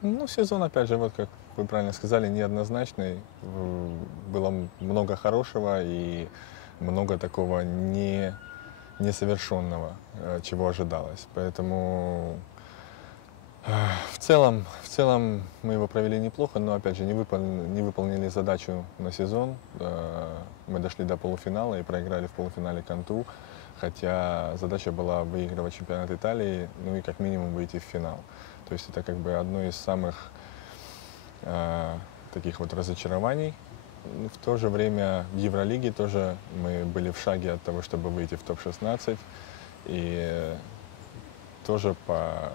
Ну, сезон, опять же, вот как вы правильно сказали, неоднозначный. Было много хорошего и много такого не, несовершенного, э, чего ожидалось. Поэтому э, в целом, в целом мы его провели неплохо, но опять же не, выпол не выполнили задачу на сезон. Э, мы дошли до полуфинала и проиграли в полуфинале Канту, хотя задача была выигрывать чемпионат Италии, ну и как минимум выйти в финал. То есть это как бы одно из самых э, таких вот разочарований. В то же время в Евролиге тоже мы были в шаге от того, чтобы выйти в топ-16. И тоже по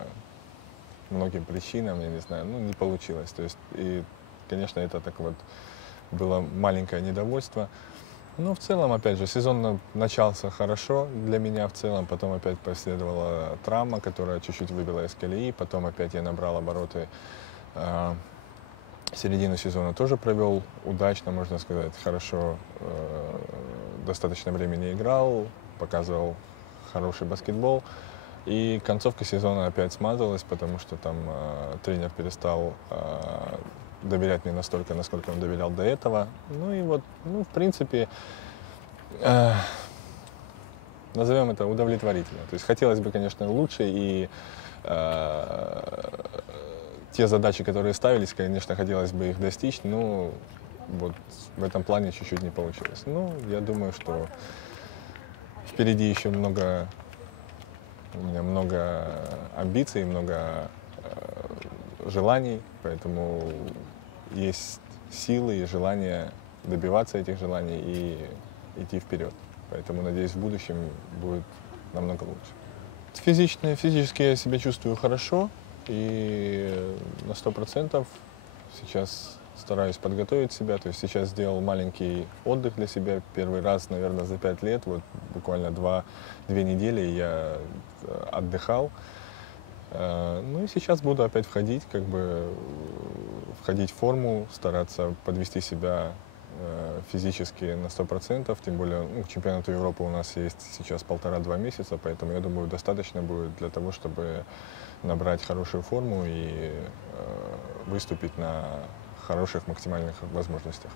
многим причинам, я не знаю, ну, не получилось. То есть, и, конечно, это так вот было маленькое недовольство. Ну, в целом, опять же, сезон начался хорошо для меня в целом, потом опять последовала травма, которая чуть-чуть выбила из колеи, потом опять я набрал обороты. Э, середину сезона тоже провел удачно, можно сказать, хорошо, э, достаточно времени играл, показывал хороший баскетбол. И концовка сезона опять смазалась, потому что там э, тренер перестал доверять мне настолько, насколько он доверял до этого. Ну и вот, ну, в принципе, э, назовем это удовлетворительно. То есть хотелось бы, конечно, лучше, и э, те задачи, которые ставились, конечно, хотелось бы их достичь, но вот в этом плане чуть-чуть не получилось. Ну, я думаю, что впереди еще много, у меня много амбиций, много желаний, поэтому есть силы и желание добиваться этих желаний и идти вперед. Поэтому, надеюсь, в будущем будет намного лучше. Физично, физически я себя чувствую хорошо и на сто процентов сейчас стараюсь подготовить себя. То есть сейчас сделал маленький отдых для себя. Первый раз, наверное, за пять лет, вот буквально два, две недели я э, отдыхал. Э, ну и сейчас буду опять входить, как бы входить в форму, стараться подвести себя э, физически на 100%, тем более ну, к чемпионату Европы у нас есть сейчас полтора-два месяца, поэтому я думаю, достаточно будет для того, чтобы набрать хорошую форму и э, выступить на хороших максимальных возможностях.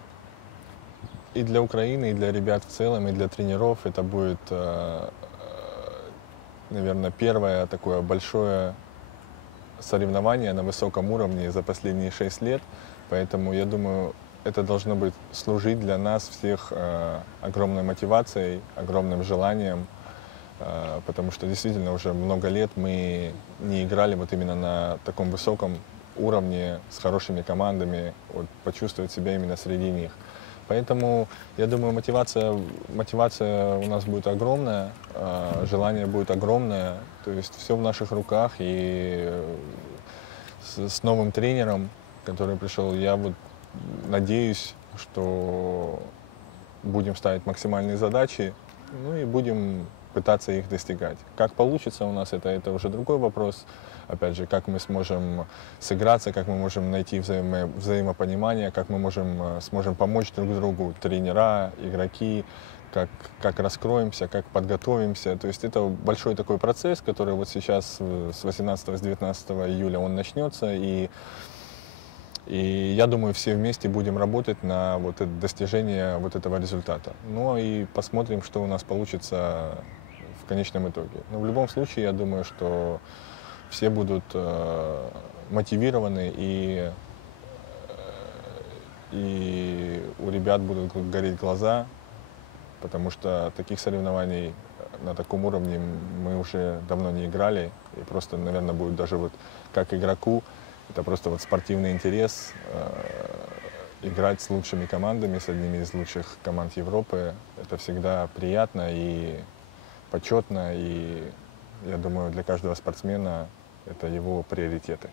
И для Украины, и для ребят в целом, и для тренеров это будет, наверное, первое такое большое соревнования на высоком уровне за последние шесть лет. Поэтому я думаю, это должно быть служить для нас всех э, огромной мотивацией, огромным желанием, э, потому что действительно уже много лет мы не играли вот именно на таком высоком уровне с хорошими командами, вот, почувствовать себя именно среди них. Поэтому, я думаю, мотивация, мотивация у нас будет огромная, э, желание будет огромное. То есть все в наших руках. И с, с новым тренером, который пришел, я вот надеюсь, что будем ставить максимальные задачи, ну и будем пытаться их достигать. Как получится у нас, это, это уже другой вопрос опять же, как мы сможем сыграться, как мы можем найти взаимо взаимопонимание, как мы можем, э, сможем помочь друг другу, тренера, игроки, как, как раскроемся, как подготовимся. То есть это большой такой процесс, который вот сейчас э, с 18-19 июля он начнется. И, и я думаю, все вместе будем работать на вот это достижение вот этого результата. Ну и посмотрим, что у нас получится в конечном итоге. Но в любом случае, я думаю, что все будут э, мотивированы и, э, и у ребят будут гореть глаза, потому что таких соревнований на таком уровне мы уже давно не играли. И просто, наверное, будет даже вот как игроку, это просто вот спортивный интерес э, играть с лучшими командами, с одними из лучших команд Европы. Это всегда приятно и почетно, и я думаю, для каждого спортсмена это его приоритеты.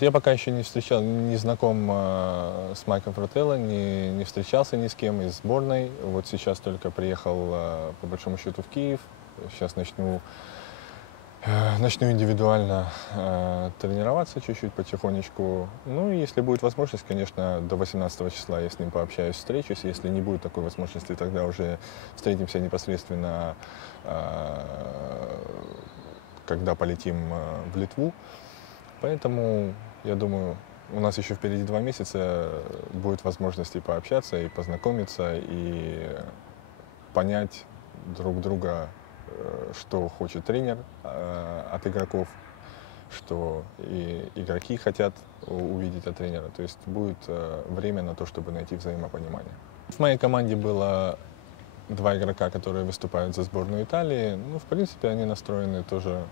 Я пока еще не встречал, не знаком э, с Майком Фрателло, не, не встречался ни с кем из сборной. Вот сейчас только приехал, э, по большому счету, в Киев. Сейчас начну, э, начну индивидуально э, тренироваться чуть-чуть, потихонечку. Ну если будет возможность, конечно, до 18 числа я с ним пообщаюсь, встречусь. Если не будет такой возможности, тогда уже встретимся непосредственно э, когда полетим э, в Литву. Поэтому Я думаю, у нас еще впереди два месяца будет возможность и пообщаться, и познакомиться, и понять друг друга, э, что хочет тренер э, от игроков, что и игроки хотят увидеть от тренера. То есть будет э, время на то, чтобы найти взаимопонимание. В моей команде было два игрока, которые выступают за сборную Италии. Ну, в принципе, они настроены тоже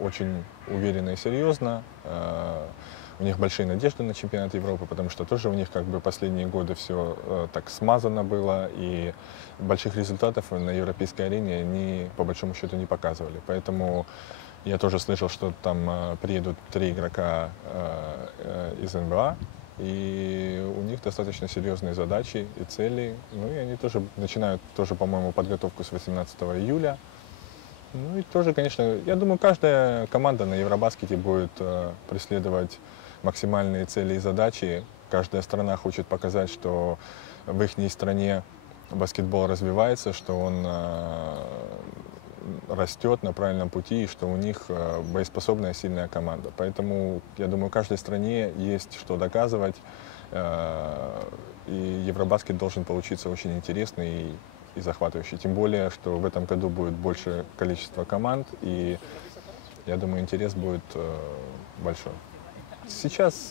очень уверенно и серьезно. Э, у них большие надежды на чемпионат Европы, потому что тоже у них как бы последние годы все э, так смазано было, и больших результатов на европейской арене они по большому счету не показывали. Поэтому я тоже слышал, что там э, приедут три игрока из НБА, и у них достаточно серьезные задачи и цели. Ну и они тоже начинают, тоже, по-моему, подготовку с 18 июля. Ну и тоже, конечно, я думаю, каждая команда на Евробаскете будет э, преследовать максимальные цели и задачи. Каждая страна хочет показать, что в их стране баскетбол развивается, что он э, растет на правильном пути и что у них э, боеспособная сильная команда. Поэтому, я думаю, каждой стране есть что доказывать. Э, и Евробаскет должен получиться очень интересный и захватывающий. Тем более, что в этом году будет больше количество команд, и я думаю, интерес будет э, большой. Сейчас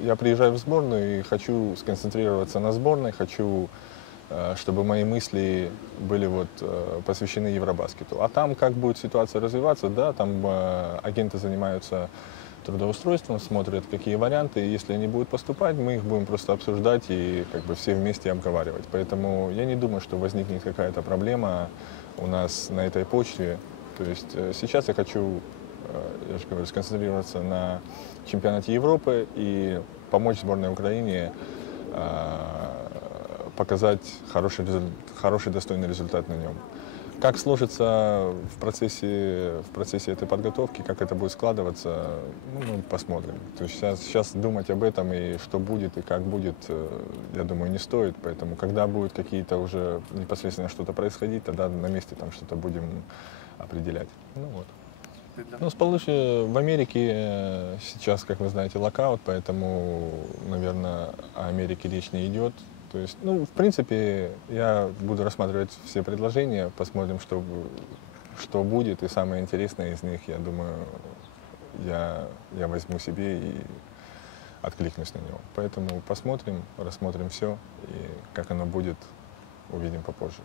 я приезжаю в сборную и хочу сконцентрироваться на сборной, хочу, чтобы мои мысли были вот, э, посвящены Евробаскету. А там, как будет ситуация развиваться, да, там э, агенты занимаются трудоустройством, смотрят, какие варианты. И если они будут поступать, мы их будем просто обсуждать и как бы все вместе обговаривать. Поэтому я не думаю, что возникнет какая-то проблема у нас на этой почве. То есть э, сейчас я хочу, э, я же говорю, сконцентрироваться на чемпионате Европы и помочь сборной Украине э, показать хороший, хороший достойный результат на нем. Как сложится в процессе, в процессе этой подготовки, как это будет складываться, ну, мы посмотрим. То есть сейчас, сейчас думать об этом и что будет и как будет, э, я думаю, не стоит. Поэтому, когда будут какие-то уже непосредственно что-то происходить, тогда на месте там что-то будем определять. Ну вот. Ну, с Полыши в Америке э, сейчас, как вы знаете, локаут, поэтому, наверное, о Америке речь не идет. То есть, ну, в принципе, я буду рассматривать все предложения, посмотрим, что, что будет, и самое интересное из них, я думаю, я, я возьму себе и откликнусь на него. Поэтому посмотрим, рассмотрим все, и как оно будет, увидим попозже.